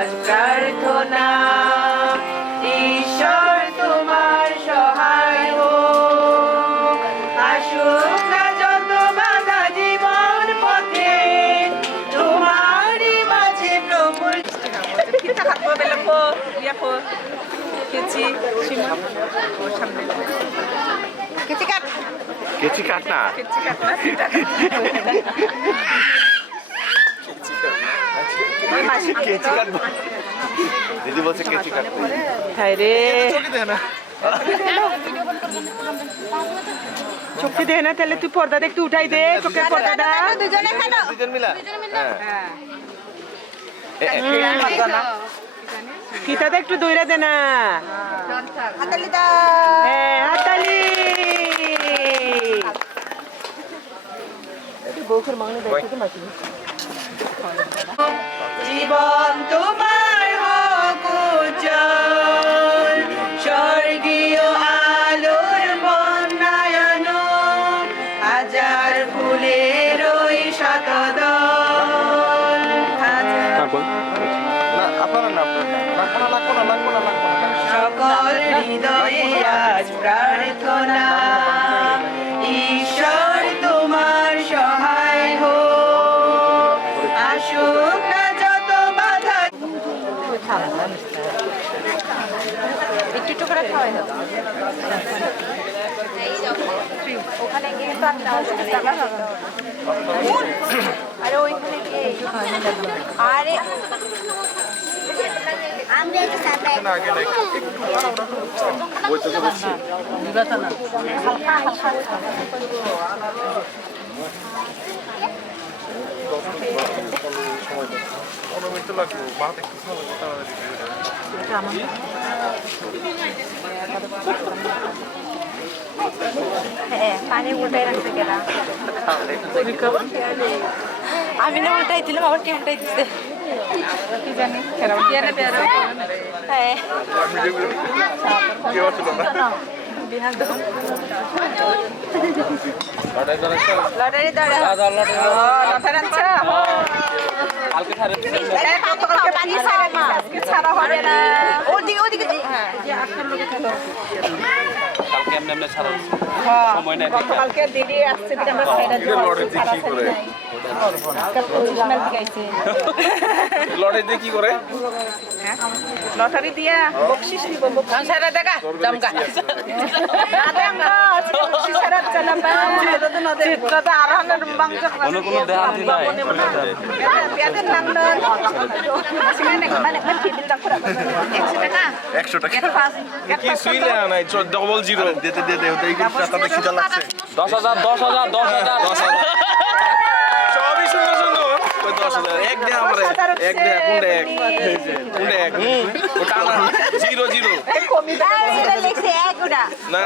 আজ প্রার্থনা ঈশ্বর তোমার সহায় হোক আসুক না যত বাধা জীবন পথে তোমারই মাঝে প্রভুর kita kat mo bela po dia po keci sima sambil keci kat না কেচি কাট দিদি বলছে কেচি কাট হায় রে চোখে দে না তাহলে তুই পর্দাটা একটু উঠাই দে চোখের পর্দাটা দুজন মিলা ফিতাটা একটু দইরা দে না হ্যাঁ হাতালি জীবন তোমার হোক উজ্জ্বল স্বর্গীয় আলোর বন্যায়ন হাজার ফুলের ওই শতদল সকল হৃদয়ে আজ প্রার্থনা ঈশ্বর তোমার সহায় হোক আসুক না যত বাধা একটু করে খাওয়াই দাও ওখানে গিয়ে তো আরে ওইখানে গিয়ে আরে হ্যাঁ পানি উল্টাই রাখতে গেলা আমি না উল্টাই দিলাম আবার কে উল্টাই দিচ্ছে কি জানি হ্যাঁ লটারি ছাড়া হবে না ওদিকে ওদিকে কালকে দিদি আসছে লড়াই দিয়ে কি করে লটারি দিয়া বকশিস নিব সংসারে দেখা জমকা একশো টাকা কি শুইলে নাই ডবল জিরো দিতে দিতে খিদা লাগছে 10,000 সবই সুন্দর সুন্দর 10,000 এক দে আমারে এক দে কোনটা এক ওটা জিরো জিরো লিখছে এক ওটা না